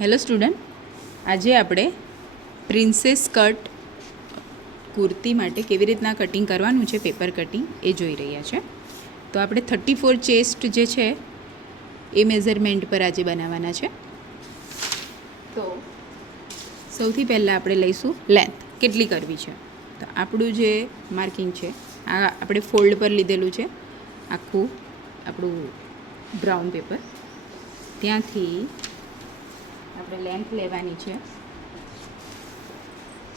Hello student, આજે આપણે princess cut kurti માટે કેવી રીતના કટિંગ કરવાનું છે, પેપર કટિંગ એ જોઈ રહ્યા છે. તો આપણે 34 ચેસ્ટ જે છે એ મેઝરમેન્ટ પર આજે બનાવવાના છે. તો સૌથી પહેલાં આપણે લઈશું લેન્થ કેટલી કરવી છે. તો આપણું જે માર્કિંગ છે આ આપણે ફોલ્ડ પર લીધેલું છે, આખું આપણું બ્રાઉન પેપર. ત્યાંથી આપણે લેન્થ લેવાની છે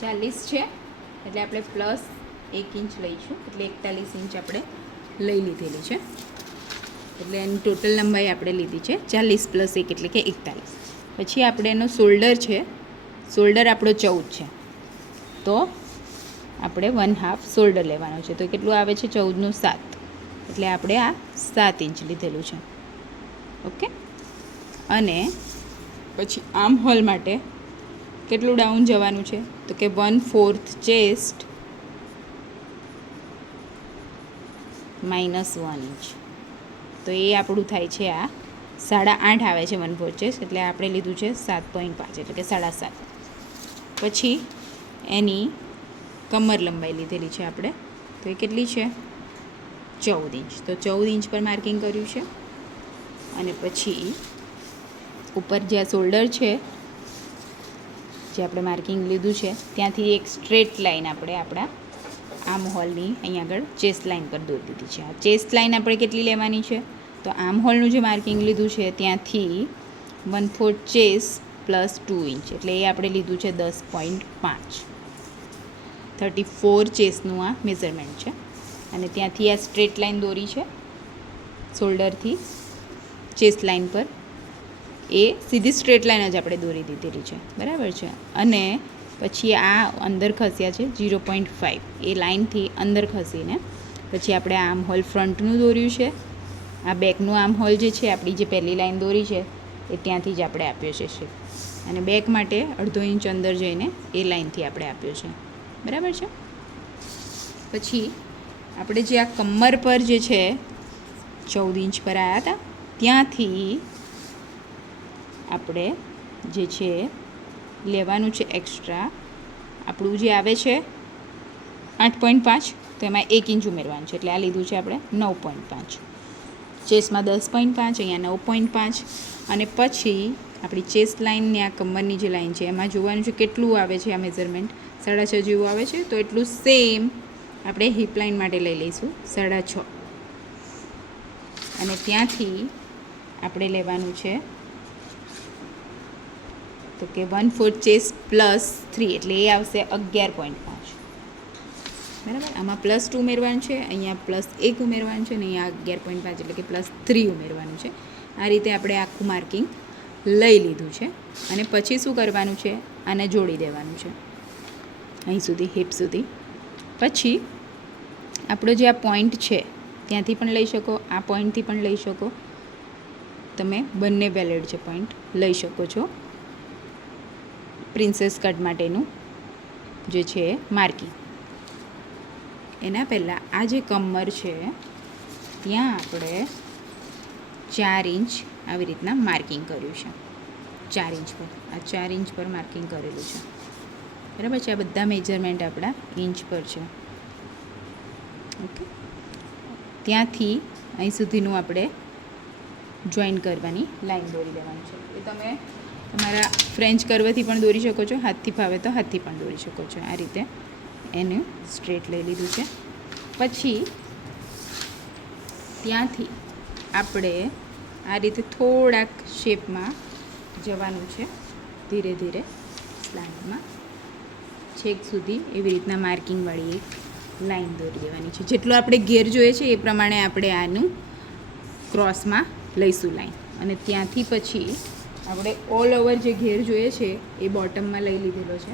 40 છે, એટલે આપણે પ્લસ 1 ઇંચ લઈશું, એટલે 41 ઇંચ આપણે લઈ લીધેલી છે. એટલે એની ટોટલ લંબાઈ આપણે લીધી છે 40 + 1 એટલે કે 41. પછી આપણે એનો શોલ્ડર છે, શોલ્ડર આપણો 14 છે, તો આપણે 1/2 શોલ્ડર લેવાનો છે. તો કેટલું આવે છે 14 નું 7, એટલે આપણે આ 7 ઇંચ લીધેલું છે. ઓકે. અને પછી આર્મ હોલ માટે કેટલું ડાઉન જવાનું છે, તો કે 1/4 ચેસ્ટ -1 ઇંચ. તો એ આપણું થાય છે આ 8.5 આવે છે 1/4 ચેસ્ટ, એટલે આપણે લીધું છે 7.5 એટલે કે 7.5. પછી એની કમર લંબાઈ લીધેલી છે આપણે, તો એ કેટલી છે 14 ઇંચ. તો 14 ઇંચ પર માર્કિંગ કર્યું છે. અને પછી ઉપર જે આ શોલ્ડર છે, જે આપણે માર્કિંગ લીધું છે, ત્યાંથી એક સ્ટ્રેટ લાઈન આપણે આપણા આર્મ હોલની અહીંયા આગળ ચેસ્ટ લાઈન પર દોરી દીધી છે. આ ચેસ્ટ લાઈન આપણે કેટલી લેવાની છે, તો આર્મ હોલનું જે માર્કિંગ લીધું છે ત્યાંથી 1/4 ચેસ્ટ +2 ઇંચ, એટલે એ આપણે લીધું છે 10.5. 34 ચેસ્ટનું આ મેઝરમેન્ટ છે. અને ત્યાંથી આ સ્ટ્રેટ લાઈન દોરી છે શોલ્ડરથી ચેસ્ટ લાઈન પર, એ સીધી સ્ટ્રેટ લાઈન જ આપણે દોરી દીધેલી છે, બરાબર છે. અને પછી આ અંદર ખસ્યા છે 0.5, એ લાઇનથી અંદર ખસીને પછી આપણે આર્મ હોલ ફ્રન્ટનું દોર્યું છે. આ બેકનું આર્મ હોલ જે છે, આપણી જે પહેલી લાઈન દોરી છે એ ત્યાંથી જ આપણે આપ્યો છે શેપ. અને બેક માટે 1/2 ઇંચ અંદર જઈને એ લાઇનથી આપણે આપ્યો છે, બરાબર છે. પછી આપણે જે આ કમર પર જે છે 14 ઇંચ પર આવ્યા હતા, ત્યાંથી આપણે જે છે લેવાનું છે એક્સ્ટ્રા, આપણું જે આવે છે 8.5, તો એમાં 1 ઇંચ ઉમેરવાનું છે, એટલે આ લીધું છે આપણે 9.5. ચેસ્ટમાં 10.5, અહીંયા 9.5. અને પછી આપણી ચેસ્ટ લાઇનની આ કમરની જે લાઇન છે એમાં જોવાનું છે કેટલું આવે છે આ મેઝરમેન્ટ, 6.5 જેવું આવે છે. તો એટલું સેમ આપણે હિપ લાઇન માટે લઈ લઈશું 6.5. અને ત્યાંથી આપણે લેવાનું છે તો કે 1/4 ચેસ્ટ +3, એટલે એ આવશે 11.5, બરાબર. આમાં +2 ઉમેરવાનું છે, અહીંયા +1 ઉમેરવાનું છે, અને અહીંયા 11.5 એટલે કે +3 ઉમેરવાનું છે. આ રીતે આપણે આખું માર્કિંગ લઈ લીધું છે. અને પછી શું કરવાનું છે, આને જોડી દેવાનું છે અહીં સુધી, હિપ સુધી. પછી આપણો જે આ પોઈન્ટ છે ત્યાંથી પણ લઈ શકો, આ પોઈન્ટથી પણ લઈ શકો, તમે બંને વેલિડ છે પોઈન્ટ લઈ શકો છો પ્રિન્સેસ કટ માટેનું જે છે માર્કિંગ. એના પહેલાં આ જે કમર છે ત્યાં આપણે 4 ઇંચ આવી રીતના માર્કિંગ કર્યું છે. 4 ઇંચ પર, આ 4 ઇંચ પર માર્કિંગ કરેલું છે, બરાબર છે. આ બધા મેજરમેન્ટ આપણા ઇંચ પર છે. ઓકે. ત્યાંથી અહીં સુધીનું આપણે જોઈન કરવાની લાઈન દોરી દેવાની છે. એ તમે તમારા ફ્રેન્ચ કર્વથી પણ દોરી શકો છો, હાથથી ફાવે તો હાથથી પણ દોરી શકો છો. આ રીતે એને સ્ટ્રેટ લઈ લીધું છે. પછી ત્યાંથી આપણે આ રીતે થોડાક શેપમાં જવાનું છે, ધીરે ધીરે સ્લાઇડમાં છેક સુધી એવી રીતના માર્કિંગવાળી એક લાઈન દોરી દેવાની છે. જેટલો આપણે ઘેર જોઈએ છે એ પ્રમાણે આપણે આનું ક્રોસમાં લઈશું લાઈન. અને ત્યાંથી પછી આપણે ઓલ ઓવર જે ઘેર જોઈએ છે એ બોટમમાં લઈ લીધેલો છે,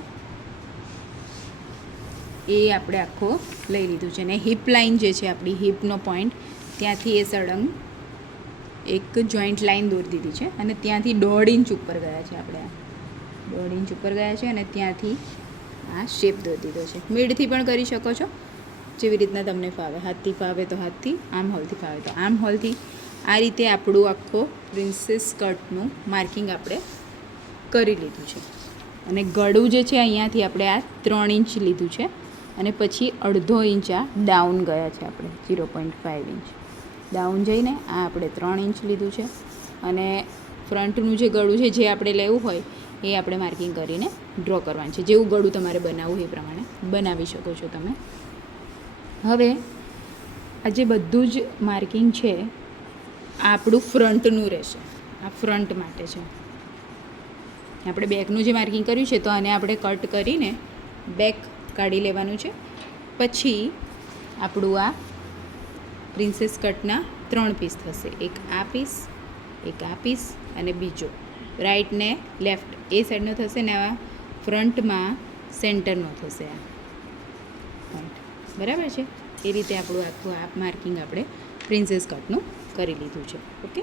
એ આપણે આખો લઈ લીધું છે. અને હિપ લાઇન જે છે આપણી હિપનો પોઈન્ટ, ત્યાંથી એ સળંગ એક જોઈન્ટ લાઇન દોરી દીધી છે. અને ત્યાંથી 1.5 ઇંચ ઉપર ગયા છે આપણે, 1.5 ઇંચ ઉપર ગયા છે. અને ત્યાંથી આ શેપ દોરી દીધો છે. મિડથી પણ કરી શકો છો, જેવી રીતના તમને ફાવે, હાથથી ફાવે તો હાથથી, આર્મ હોલથી ફાવે તો આર્મ હોલથી. આ રીતે આપણું આખો પ્રિન્સેસ કટનું માર્કિંગ આપણે કરી લીધું છે. અને ગળું જે છે અહીંયાથી આપણે આ 3 ઇંચ લીધું છે અને પછી અડધો ઇંચ આ ડાઉન ગયા છે આપણે 0.5 ઇંચ ડાઉન જઈને આ આપણે 3 ઇંચ લીધું છે. અને ફ્રન્ટનું જે ગળું છે જે આપણે લેવું હોય એ આપણે માર્કિંગ કરીને ડ્રો કરવાનું છે. જેવું ગળું તમારે બનાવવું એ પ્રમાણે બનાવી શકો છો તમે. હવે આ જે બધું જ માર્કિંગ છે આ આપણું ફ્રન્ટનું રહેશે. આ ફ્રન્ટ માટે છે. આપણે બેકનું જે માર્કિંગ કર્યું છે તો આને આપણે કટ કરીને બેક કાઢી લેવાનું છે. પછી આપણું આ પ્રિન્સેસ કટના 3 પીસ થશે. એક આ પીસ, એક આ પીસ અને બીજો રાઈટ ને લેફ્ટ એ સાઈડનો થશે ને આ ફ્રન્ટમાં સેન્ટરનો થશે આ પોઈન્ટ. બરાબર છે? એ રીતે આપણું આખું આ માર્કિંગ આપણે પ્રિન્સેસ કટનું કરી લીધું છે. ઓકે.